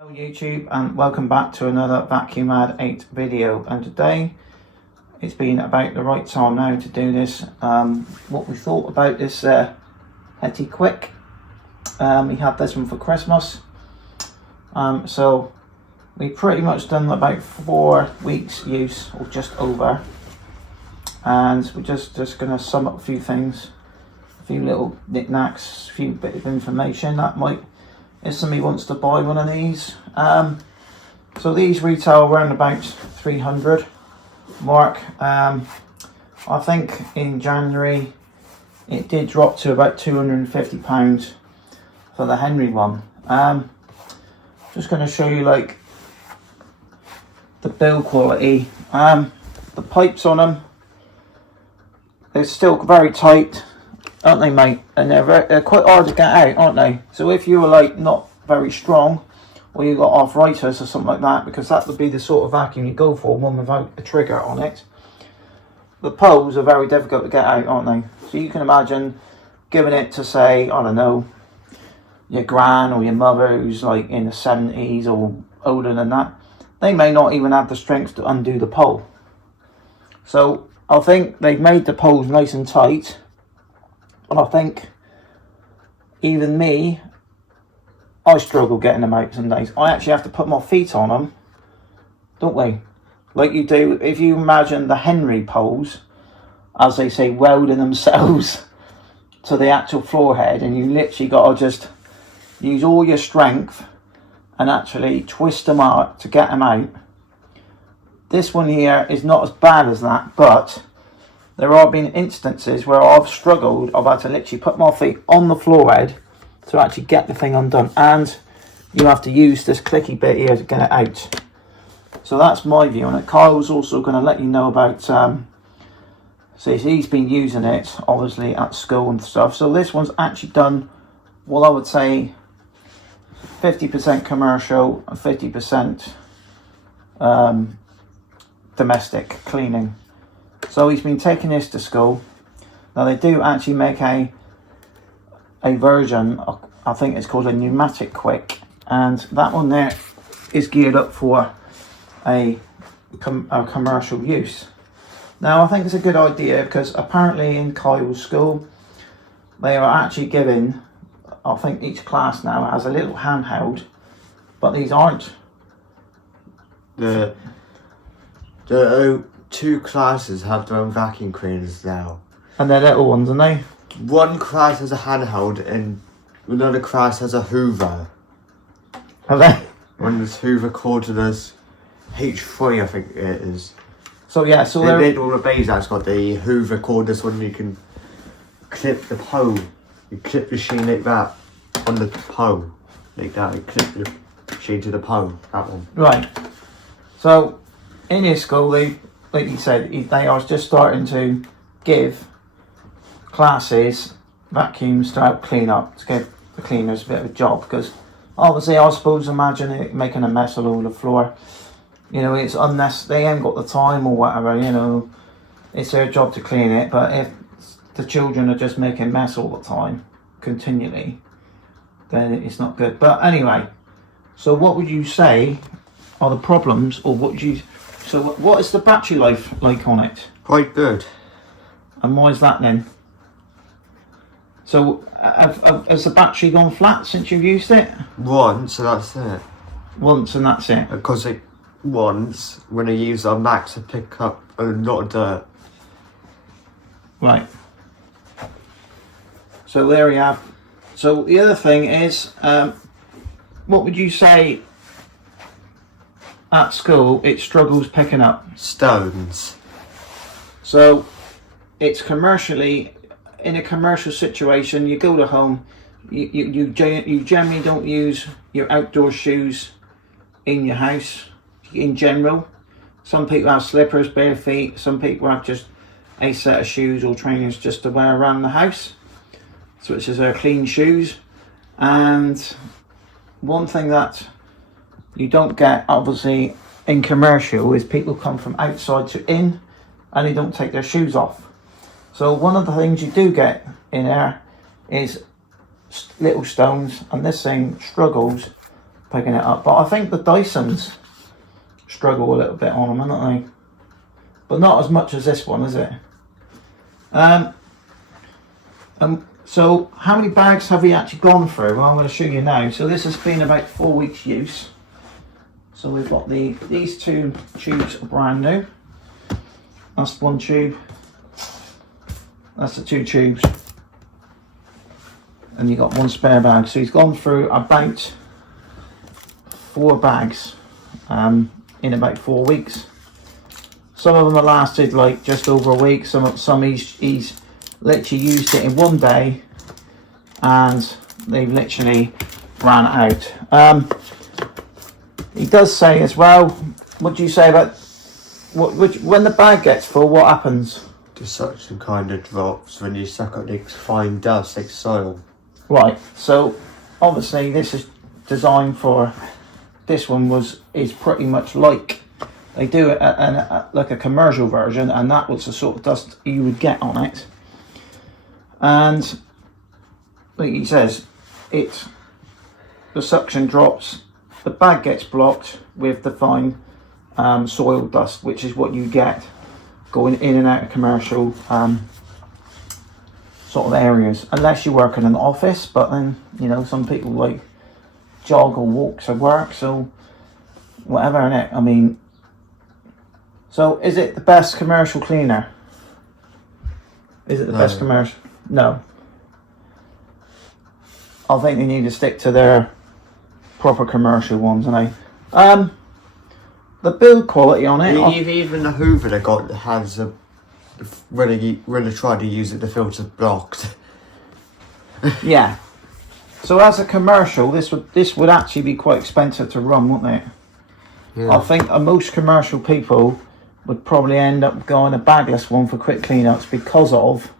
Hello YouTube, and welcome back to another Vacuum Ad 8 video. And today it's been about the right time now to do this. What we thought about this Hetty Quick. We had this one for Christmas, so we pretty much done about 4 weeks use, or just over, and we're just going to sum up a few things, a few little knickknacks, a few bit of information that might, if somebody wants to buy one of these. So these retail around about 300 mark. I think in January it did drop to about £250 for the Henry one. Just going to show you like the build quality. The pipes on them, they're still very tight, aren't they, mate? And they're quite hard to get out, aren't they? So if you were like not very strong, or you got arthritis or something like that, because that would be the sort of vacuum you go for, one without a trigger on it. The poles are very difficult to get out, aren't they? So you can imagine giving it to, say, I don't know, your gran or your mother who's like in the 70s or older than that. They may not even have the strength to undo the pole. So I think they've made the poles nice and tight. And I think even me, I struggle getting them out some days. I actually have to put my feet on them, don't we? Like you do, if you imagine the Henry poles, as they say, welding themselves to the actual floor head, and you literally got to just use all your strength and actually twist them out to get them out. This one here is not as bad as that, but there have been instances where I've struggled. I've had to literally put my feet on the floor head to actually get the thing undone, and you have to use this clicky bit here to get it out. So that's my view on it. Kyle's also going to let you know about, so he's been using it obviously at school and stuff. So this one's actually done, well, I would say 50% commercial and 50% domestic cleaning. So he's been taking this to school. Now they do actually make a version, I think it's called a Numatic Quick, and that one there is geared up for a commercial use. Now I think it's a good idea, because apparently in Kyle's school they are actually giving, I think each class now has a little handheld, but these aren't. The 2 classes have their own vacuum cleaners now. And they're little ones, aren't they? One class has a handheld and another class has a Hoover. Have they? One is Hoover called to this H3, I think it is. So yeah, so the little base that's got the Hoover cordless one. You can clip the pole. You clip the machine like that on the pole, like that. You clip the machine to the pole. That one. Right. So in his school, they, like he said, they are just starting to give classes vacuums to help clean up, to give the cleaners a bit of a job, because obviously I suppose imagine it making a mess all over the floor. You know, it's unnecessary. They ain't got the time or whatever, you know, it's their job to clean it. But if the children are just making mess all the time, continually, then it's not good. But anyway, so what would you say are the problems, or what would you, so what is the battery life like on it? Quite good. And why is that then? So has the battery gone flat since you've used it? Once, so that's it. Once, and that's it? Because once, when I use our max, I pick up a lot of dirt. Right. So there we have. So the other thing is, what would you say at school it struggles picking up? Stones. So it's commercially, in a commercial situation, you go to home, you generally don't use your outdoor shoes in your house in general. Some people have slippers, bare feet. Some people have just a set of shoes or trainers just to wear around the house, so which is their clean shoes. And one thing that you don't get obviously in commercial is people come from outside to in and they don't take their shoes off. So one of the things you do get in there is little stones, and this thing struggles picking it up. But I think the Dysons struggle a little bit on them, don't they? But not as much as this one, is it? So how many bags have we actually gone through? Well, I'm going to show you now. So this has been about 4 weeks use. So we've got these 2 tubes are brand new. That's 1 tube. That's the 2 tubes. And you got 1 spare bag. So he's gone through about 4 bags in about 4 weeks. Some of them have lasted like just over a week. Some he's literally used it in 1 day, and they've literally ran out. He does say as well. What do you say about when the bag gets full? What happens? The suction kind of drops when you suck up the fine dust, like soil. Right. So obviously this is designed for. This one is pretty much like they do it like a commercial version, and that was the sort of dust you would get on it. And like he says, the suction drops, the bag gets blocked with the fine soil dust, which is what you get going in and out of commercial sort of areas, unless you work in an office. But then, you know, some people like jog or walk to work, so whatever, innit? I mean, so is it the best commercial cleaner? Is it the best commercial? No. I think they need to stick to their proper commercial ones, and the build quality on it. Even the Hoover they got has a really tried to use it. The filter's blocked. Yeah. So as a commercial, this would actually be quite expensive to run, wouldn't it? Yeah. I think most commercial people would probably end up going a bagless one for quick cleanups because of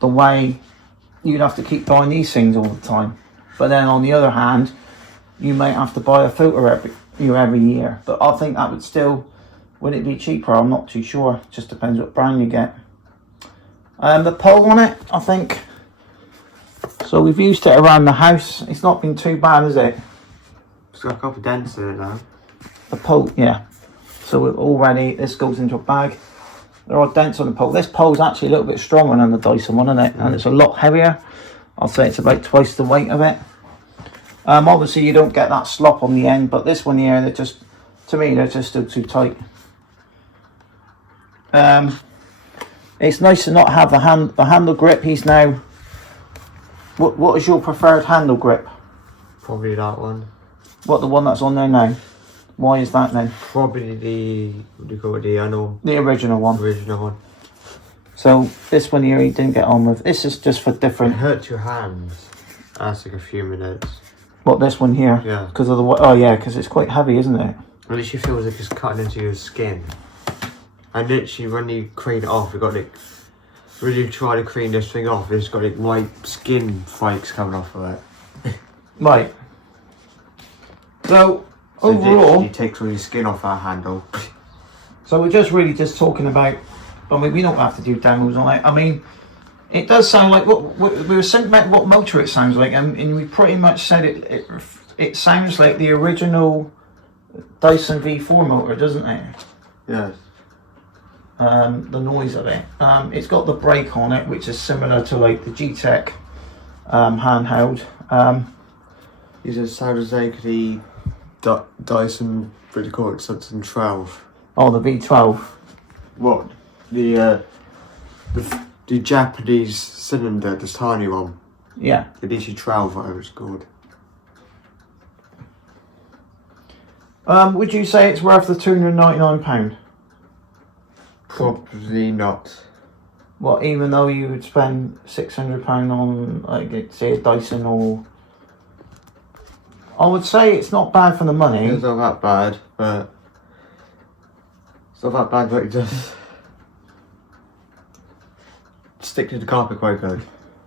the way you'd have to keep buying these things all the time. But then on the other hand, you might have to buy a filter every year. But I think that would it be cheaper? I'm not too sure. It just depends what brand you get. The pole on it, I think. So we've used it around the house. It's not been too bad, is it? It's got a couple of dents in it now. The pole, yeah. So we've already, this goes into a bag. There are dents on the pole. This pole's actually a little bit stronger than the Dyson one, isn't it? And it's a lot heavier. I'll say it's about twice the weight of it. Obviously you don't get that slop on the end, but this one here, to me, they're just still too tight. It's nice to not have the handle grip. He's now, what is your preferred handle grip? Probably that one. What, the one that's on there now? Why is that then? Probably the, what do you call it, the original one. Original one. So this one here he didn't get on with. This is just for different. It hurts your hands. That's like a few minutes. What, this one here? Yeah. Because of the, oh yeah, because it's quite heavy, isn't it? It literally feels like it's cutting into your skin. And literally when you clean it off, you got like, really try to clean this thing off, it's got like white skin flakes coming off of it. Right. So overall, it takes all your skin off our handle. So we're just really just talking about. I mean, we don't have to do demos on it. I mean, it does sound like what we were saying about what motor it sounds like, and we pretty much said it sounds like the original Dyson V4 motor, doesn't it? Yes. The noise of it. It's got the brake on it, which is similar to like the G-Tech handheld. It just sounds like the Dyson, what do you call it, something 12. Oh, the V12. What? The Japanese cylinder, the tiny one. Yeah. The DC-12, whatever it's called. Would you say it's worth the £299? Probably not. What, even though you would spend £600 on, like, say, a Dyson or... I would say it's not bad for the money. It's not that bad, but... It's not that bad, but it just... Stick to the carpet quite good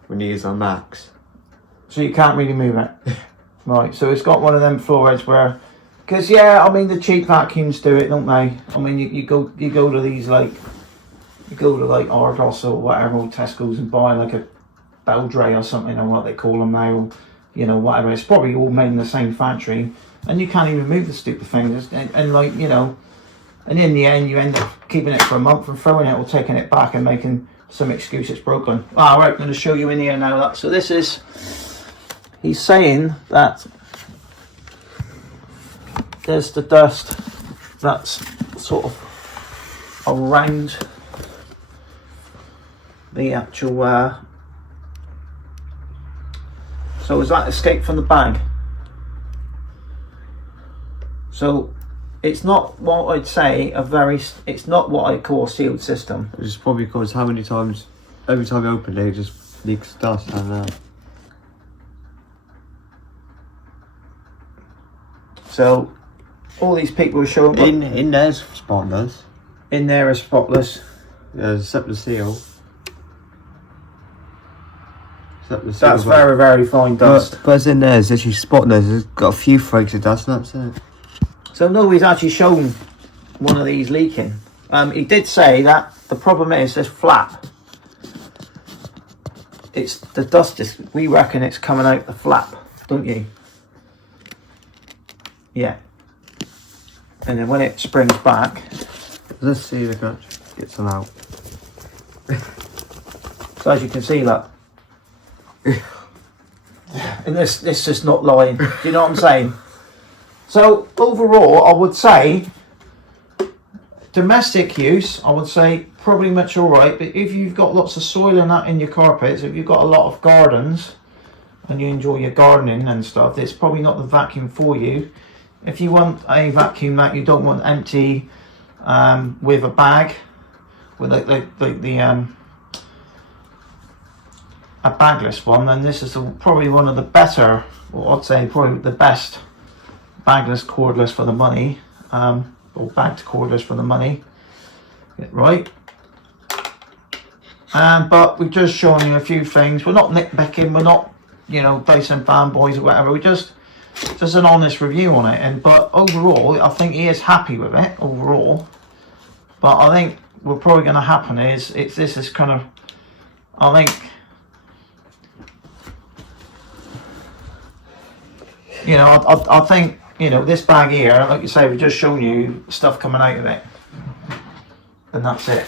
when you use on max. So you can't really move it. Right, so it's got one of them floor heads where... Because, yeah, I mean, the cheap vacuums do it, don't they? I mean, you go to these, like... You go to, like, Argos or whatever, or Tesco's and buy, like, a Beldray or something, or what they call them now. you know, whatever. It's probably all made in the same factory, and you can't even move the stupid thing. And like, you know, and in the end, you end up keeping it for a month and throwing it or taking it back and making some excuse it's broken. All right, I'm going to show you in here now. Look, so this is, he's saying that there's the dust that's sort of around the actual so is that escaped from the bag? So it's not what I'd say it's not what I call a sealed system. It's probably because how many times, every time you open it, it just leaks dust and So all these people are showing in there's spotless. In there is spotless. Yeah, except the seal. That's very, very fine dust. But in there, it's actually spotless. It's got a few flakes of dust, and that's it. So nobody's actually shown one of these leaking. He did say that the problem is this flap. It's the dust is, we reckon it's coming out the flap, don't you? Yeah. And then when it springs back. Let's see if I can get some out. So as you can see, look. And this is not lying. Do you know what I'm saying? So overall, I would say domestic use, I would say probably much all right. But if you've got lots of soil and that in your carpets, if you've got a lot of gardens and you enjoy your gardening and stuff, it's probably not the vacuum for you. If you want a vacuum that you don't want empty, with a bag, with a bagless one, then this is probably one of the better, or I'd say probably the best bagless cordless for the money, or bagged cordless for the money. Get right. But we've just shown you a few things. We're not nitpicking. We're not, you know, Dyson fanboys or whatever. We just an honest review on it. But overall, I think he is happy with it overall. But I think what's probably going to happen is this is kind of, I think, you know, I think, you know, this bag here, like you say, we've just shown you stuff coming out of it, and that's it.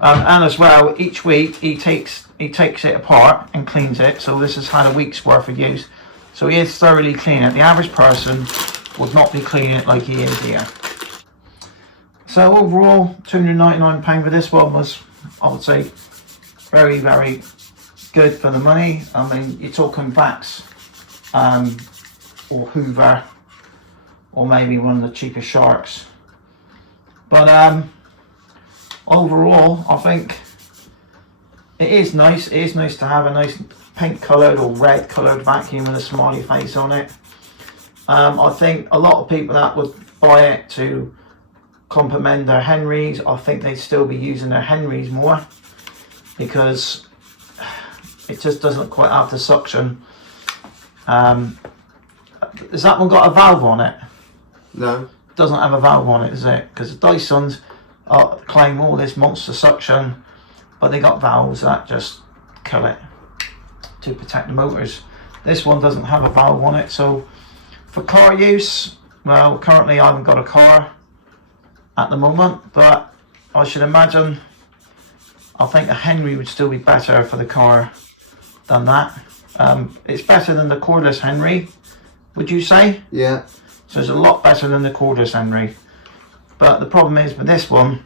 And as well, each week he takes it apart and cleans it. So this has had a week's worth of use. So he is thoroughly clean it. The average person would not be cleaning it like he is here. So overall, £299 for this one was, I would say, very, very good for the money. I mean, you're talking Vax, or Hoover, or maybe one of the cheaper Sharks. But overall, I think it is nice. It is nice to have a nice pink coloured or red coloured vacuum with a smiley face on it. I think a lot of people that would buy it to complement their Henrys, I think they'd still be using their Henrys more, because it just doesn't quite have the suction. Has that one got a valve on it? No. It doesn't have a valve on it, is it? Because the Dysons claim all this monster suction, but they got valves that just kill it to protect the motors. This one doesn't have a valve on it, so for car use, well, currently I haven't got a car at the moment, but I should imagine, I think a Henry would still be better for the car than that. It's better than the cordless Henry, would you say? Yeah. So it's a lot better than the cordless Henry. But the problem is with this one,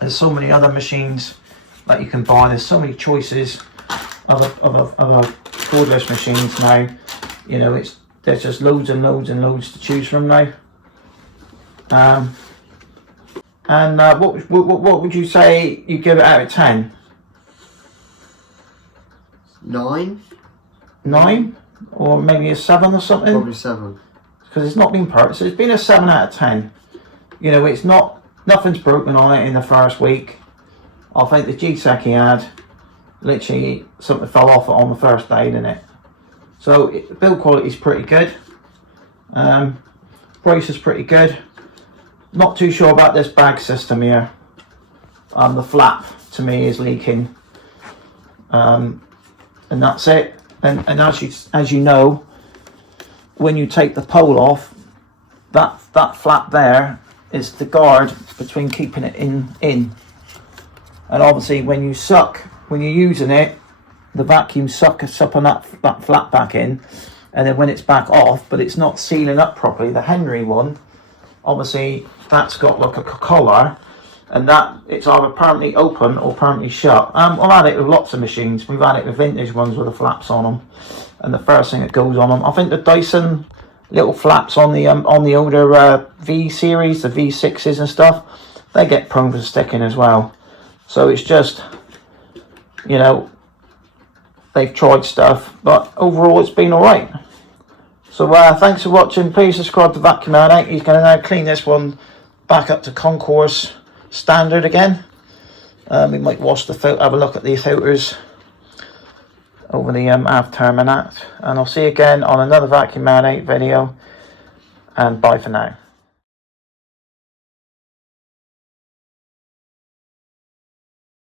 there's so many other machines that you can buy. There's so many choices of cordless machines now. You know, there's just loads and loads and loads to choose from now. What would you say you give it out of 10? 9? 9? Or maybe a 7 or something? Probably 7. Because it's not been perfect, so it's been a 7 out of 10. You know, it's not, nothing's broken on it in the first week. I think the G-Sec he had, literally something fell off it on the first day, didn't it? So build quality is pretty good. Price is pretty good. Not too sure about this bag system here. The flap to me is leaking. And that's it. and as you know, when you take the pole off, that flap there is the guard between keeping it in. And obviously when you're using it, the vacuum sucks up on that flap back in, and then when it's back off, but it's not sealing up properly. The Henry one, obviously that's got like a collar, and that it's either permanently open or permanently shut. I've had it with lots of machines. We've had it with vintage ones with the flaps on them, and the first thing that goes on them, I think the Dyson little flaps on the older V series, the V6s and stuff, they get prone for sticking as well. So it's just, you know, they've tried stuff, but overall it's been alright. So thanks for watching. Please subscribe to Vacuum Man 8. He's going to now clean this one back up to concourse standard again. We might wash the filter, have a look at the filters over the half term and that. And I'll see you again on another Vacuum Man 8 video. And bye for now.